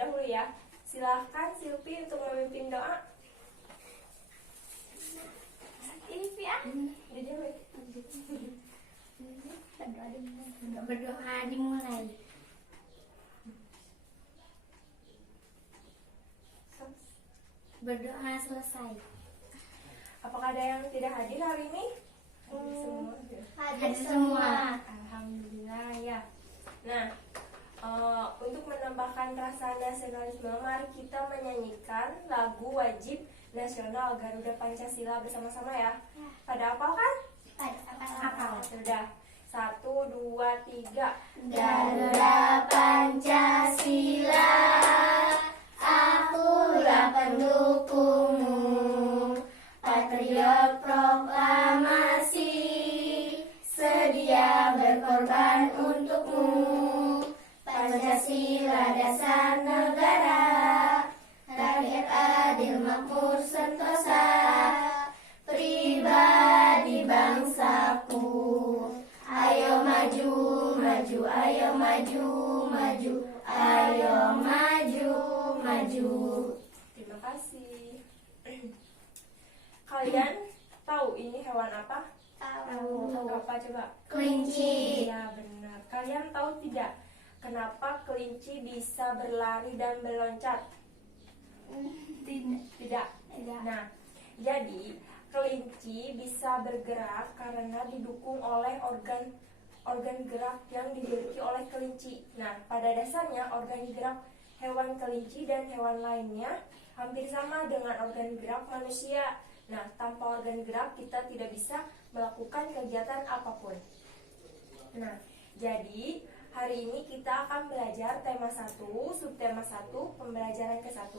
dahulu ya. Silahkan Silvi untuk memimpin doa. Silvi Berdoa dimulai. Berdoa selesai. Apakah ada yang tidak hadir hari ini? Hadir semua. Alhamdulillah ya. Nah, untuk menambahkan rasa nasionalisme, mari kita menyanyikan lagu wajib nasional Garuda Pancasila bersama-sama ya. Pada hafal kan? Hafal. Sudah. 1, 2, 3. Garuda Pancasila, akulah pendukungmu, patriot proklamasi, sedia berkorban untukmu. Pancasila dasar negara, rakyat adil makmur sentosa, pribadi bangsaku. Ayo maju, maju, ayo maju, maju, ayo maju, maju. Terima kasih. Kalian tahu ini hewan apa? Tahu. Apa coba? Kelinci. Ya benar. Kalian tahu tidak kenapa kelinci bisa berlari dan meloncat? Tidak. Nah, jadi kelinci bisa bergerak karena didukung oleh organ gerak yang dimiliki oleh kelinci. Nah, pada dasarnya organ gerak hewan kelinci dan hewan lainnya hampir sama dengan organ gerak manusia. Nah, tanpa organ gerak kita tidak bisa melakukan kegiatan apapun. Nah, jadi hari ini kita akan belajar tema 1, subtema 1, pembelajaran ke-1.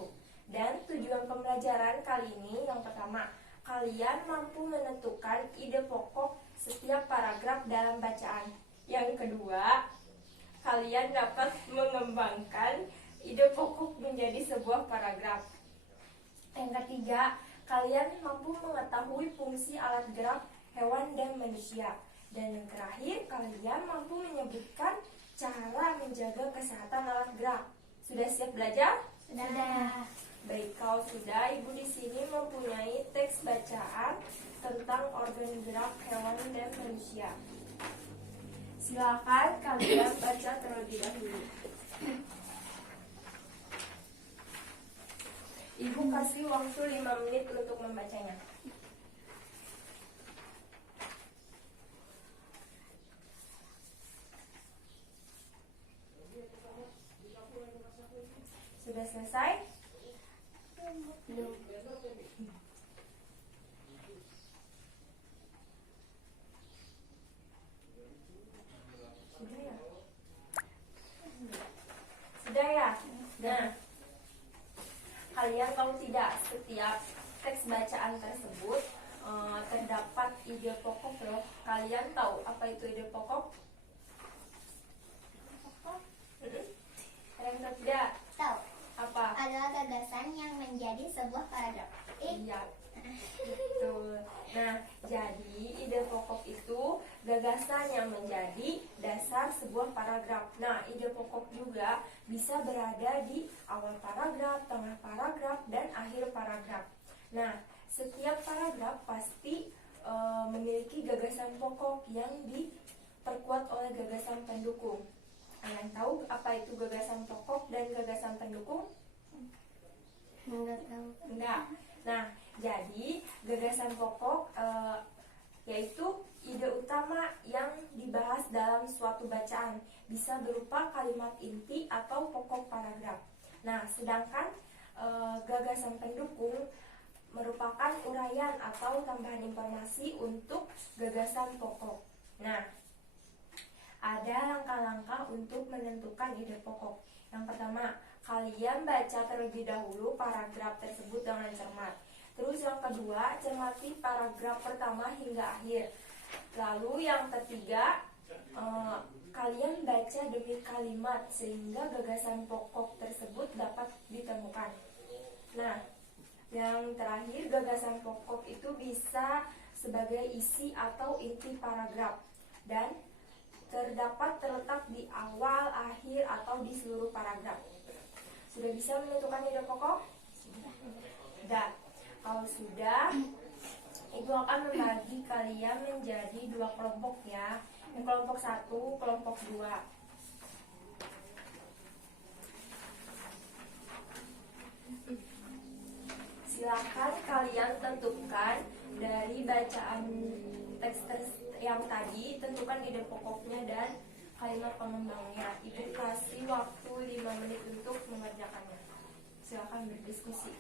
Dan tujuan pembelajaran kali ini yang pertama, kalian mampu menentukan ide pokok setiap paragraf dalam bacaan. Yang kedua, kalian dapat mengembangkan ide pokok menjadi sebuah paragraf. Yang ketiga, kalian mampu mengetahui fungsi alat gerak hewan dan manusia. Dan yang terakhir, kalian mampu menyebutkan cara menjaga kesehatan alat gerak. Sudah siap belajar? Sudah. Baik, kalau sudah, Ibu di sini mempunyai teks bacaan tentang organ gerak hewan dan manusia. Silakan kalian baca terlebih dahulu. Ibu kasih waktu 5 menit untuk membacanya. Sudah selesai? Belum. Sudah ya? Nah, kalian tahu tidak, setiap teks bacaan tersebut terdapat ide pokok loh. Kalian tahu apa itu ide pokok? Kalian tahu tidak? Tahu. Apa? Adalah gagasan yang menjadi sebuah paragraf. Iya, betul. Nah, jadi ide pokok itu gagasan yang menjadi dasar sebuah paragraf. Nah, ide pokok juga bisa berada di awal paragraf, tengah paragraf, dan akhir paragraf. Nah, setiap paragraf pasti memiliki gagasan pokok yang diperkuat oleh gagasan pendukung. Kalian tahu apa itu gagasan pokok dan gagasan pendukung? Enggak tahu. Enggak. Nah, jadi gagasan pokok yaitu ide utama yang dibahas dalam suatu bacaan, bisa berupa kalimat inti atau pokok paragraf. Nah, sedangkan gagasan pendukung merupakan uraian atau tambahan informasi untuk gagasan pokok. Nah, ada langkah-langkah untuk menentukan ide pokok. Yang pertama, kalian baca terlebih dahulu paragraf tersebut dengan cermat. Terus yang kedua, cermati paragraf pertama hingga akhir. Lalu yang ketiga, kalian baca demi kalimat sehingga gagasan pokok tersebut dapat ditemukan. Nah, yang terakhir, gagasan pokok itu bisa sebagai isi atau inti paragraf dan terletak di awal, akhir, atau di seluruh paragraf. Sudah Sudah bisa menentukan ide pokok? Sudah. Kalau sudah, Ibu akan membagi kalian menjadi 2 kelompok ya. Yang kelompok 1, kelompok 2. Silakan kalian tentukan dari bacaan teks yang tadi, tentukan ide pokoknya dan kalimat pengembangnya. Ibu kasih waktu 5 menit untuk mengerjakannya. Silakan berdiskusi.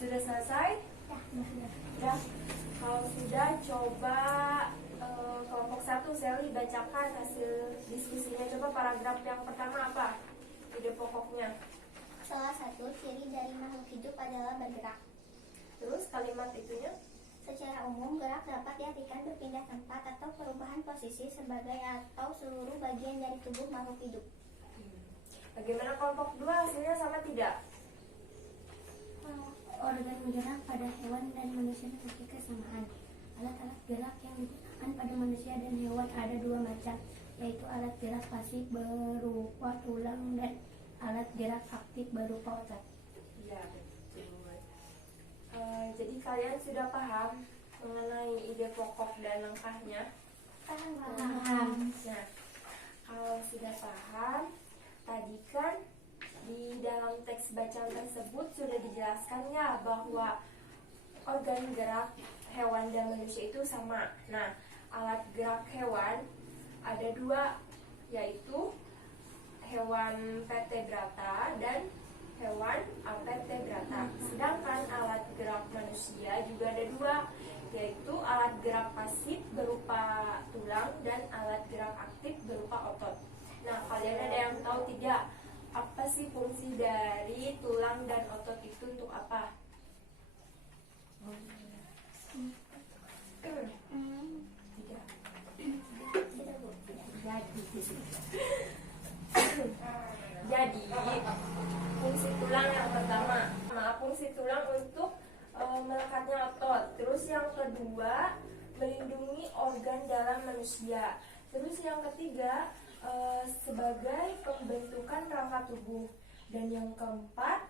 Sudah selesai? Ya. Kalau sudah, coba kelompok 1 Sally bacakan hasil diskusinya. Coba paragraf yang pertama apa? Ide pokoknya. Salah satu ciri dari makhluk hidup adalah bergerak. Terus kalimat itunya? Secara umum, gerak dapat diartikan berpindah tempat atau perubahan posisi sebagai atau seluruh bagian dari tubuh makhluk hidup. Bagaimana kelompok 2? Hasilnya sama tidak? Organ gerak pada hewan dan manusia memiliki kesamaan. Alat-alat gerak yang digunakan pada manusia dan hewan ada 2 macam, yaitu alat gerak pasif berupa tulang dan alat gerak aktif berupa otot. Iya, betul. Jadi kalian sudah paham mengenai ide pokok dan langkahnya? Paham. Nah, kalau sudah paham, tadi kan di dalam teks bacaan tersebut sudah dijelaskan ya bahwa organ gerak hewan dan manusia itu sama. Nah, alat gerak hewan ada 2, yaitu hewan vertebrata dan hewan avertebrata. Sedangkan alat gerak manusia juga ada 2, yaitu alat gerak pasif berupa tulang dan alat gerak aktif berupa otot. Nah, kalian ada yang tahu tidak? Apa sih fungsi dari tulang dan otot itu untuk apa? Tidak. Jadi, fungsi tulang yang pertama, fungsi tulang untuk melekatnya otot. Terus yang kedua, melindungi organ dalam manusia. Terus yang ketiga, sebagai pembentukan rangka tubuh. Dan yang keempat,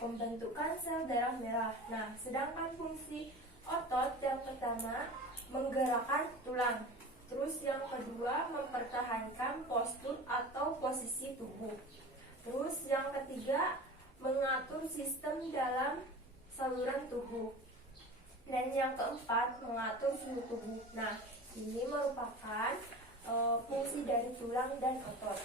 pembentukan sel darah merah. Nah, sedangkan fungsi otot yang pertama menggerakkan tulang. Terus yang kedua mempertahankan postur atau posisi tubuh. Terus yang ketiga mengatur sistem dalam saluran tubuh. Dan yang keempat mengatur suhu tubuh. Nah, ini merupakan fungsi dari tulang dan otot.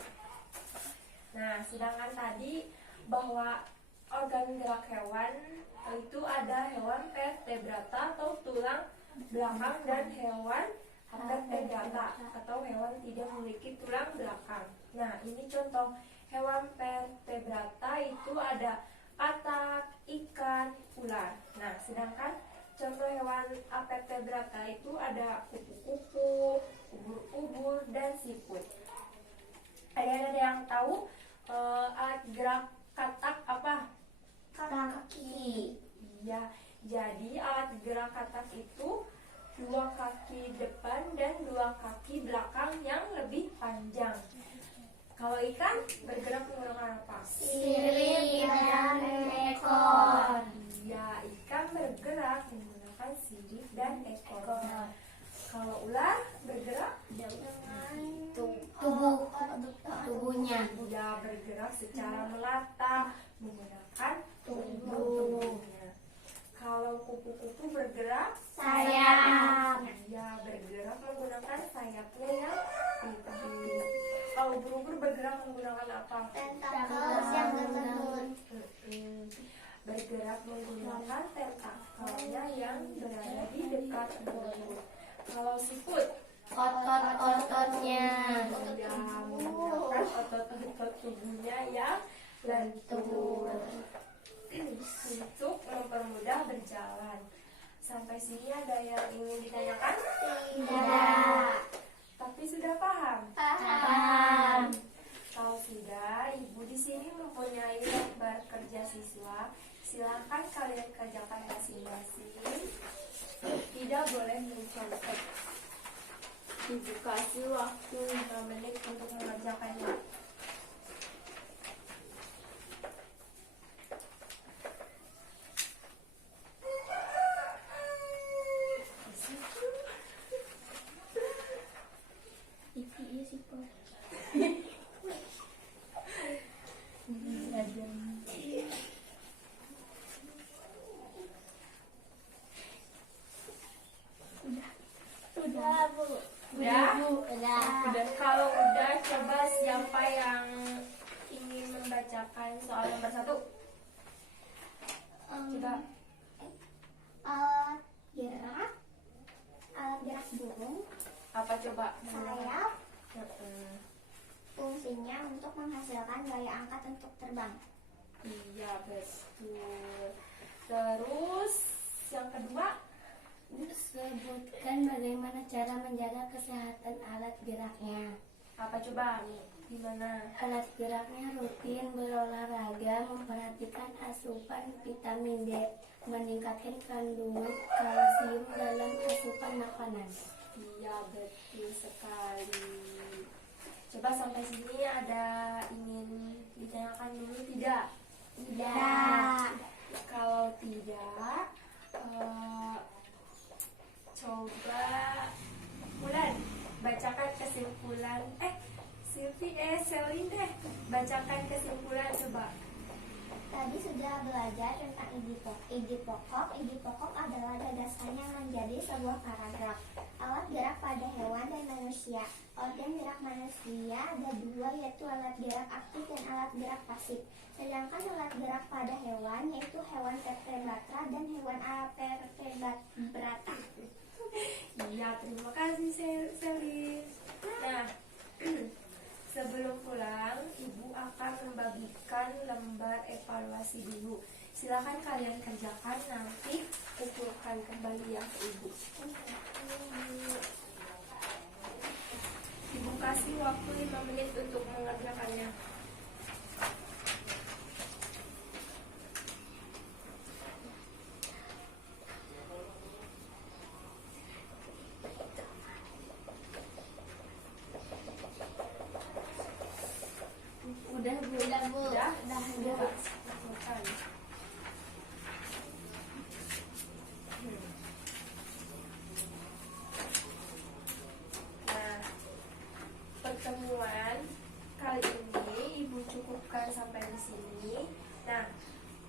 Nah, sedangkan tadi bahwa organ gerak hewan itu ada hewan vertebrata atau tulang belakang dan hewan avertebrata atau hewan tidak memiliki tulang belakang. Nah, ini contoh hewan vertebrata itu ada katak, ikan, ular. Nah, sedangkan contoh hewan avertebrata itu ada kupu-kupu, ubur-ubur, dan siput. Ada yang tahu alat gerak katak apa? Kaki. Iya, jadi alat gerak katak itu 2 kaki depan dan 2 kaki belakang yang lebih panjang. Kalau ikan bergerak menggunakan apa? Sirip dan ekor. Iya, ikan bergerak menggunakan sirip dan ekornya. Kalau ular bergerak Dengan tubuhnya. Dia bergerak secara melata menggunakan tubuhnya. Kalau kupu-kupu bergerak, sayap. ya bergerak menggunakan sayapnya yang tipis. Kalau ubur-ubur bergerak menggunakan apa? Tentakel yang berbentuk. Bergerak menggunakan tentakelnya yang berada di dekat mulut. Kalau siput, Otot-ototnya. ya menggunakan otot-otot tubuhnya yang lentur untuk mempermudah berjalan. Sampai sini ada yang ingin ditanyakan? Tidak. Tapi sudah paham? Paham. Kalau sudah, ibu di sini mempunyai lembar kerja siswa. Silakan kalian kerjakan masing-masing. Tidak boleh mencontek. Ibu kasih waktu 5 menit untuk mengerjakannya. Iya sih, Pak. Udah, Bu. Udah? Udah. Udah, kalau udah, coba siapa yang ingin membacakan soal nomor 1? Coba. Alat gerak, alat gerak burung, Apa coba? sayap, Mm-mm. fungsinya untuk menghasilkan gaya angkat untuk terbang. Iya, betul. Terus yang kedua, Sebutkan bagaimana cara menjaga kesehatan alat geraknya. apa coba? Gimana? Alat geraknya rutin berolahraga, memperhatikan asupan vitamin D, meningkatkan kandungan kalsium dalam asupan makanan. Iya, betul sekali. Coba sampai sini ada ingin ditanyakan dulu tidak? Tidak. Kalau tidak, coba Bulan bacakan kesimpulan. Selin deh, bacakan kesimpulan coba. Tadi sudah belajar tentang ide pokok. Ide pokok adalah gagasannya menjadi sebuah paragraf. Alat gerak pada hewan dan manusia. Organ gerak manusia ada dua, yaitu alat gerak aktif dan alat gerak pasif. Sedangkan alat gerak pada hewan yaitu hewan vertebrata dan hewan avertebrata. Iya, terima kasih Selin. Nah, sebelum pulang, Ibu akan membagikan lembar evaluasi dulu. Silakan kalian kerjakan, nanti kumpulkan kembali ya ke Ibu. Ibu kasih waktu 5 menit untuk mengerjakannya. Udah, Bu. Udah? Udah. Bukan. Nah, pertemuan kali ini Ibu cukupkan sampai di sini. Nah,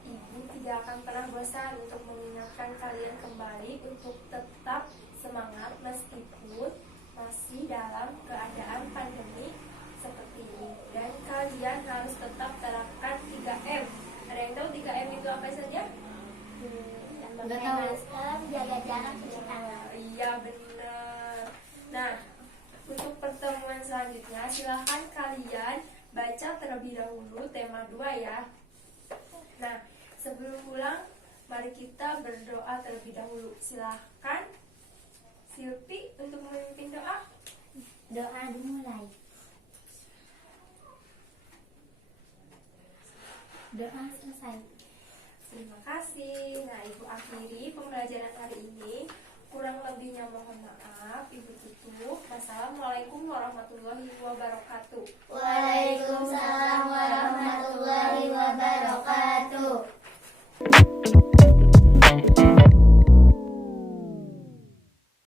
Ibu tidak akan pernah bosan untuk mengingatkan kalian kembali untuk tetap semangat meskipun masih dalam keadaan pandemi seperti ini. Dan kalian harus tetap terapkan 3M. Ada yang tahu 3M itu apa saja? Memakai masker, jaga jarak, cuci tangan. Iya, benar. Nah, untuk pertemuan selanjutnya silahkan kalian baca terlebih dahulu tema 2 ya. Nah, sebelum pulang mari kita berdoa terlebih dahulu. Silahkan Silpi untuk memimpin doa. Doa dimulai. Doa selesai. Terima kasih. Nah, Ibu akhiri pembelajaran hari ini. Kurang lebihnya mohon maaf. Ibu tutup. Wassalamualaikum warahmatullahi wabarakatuh. Waalaikumsalam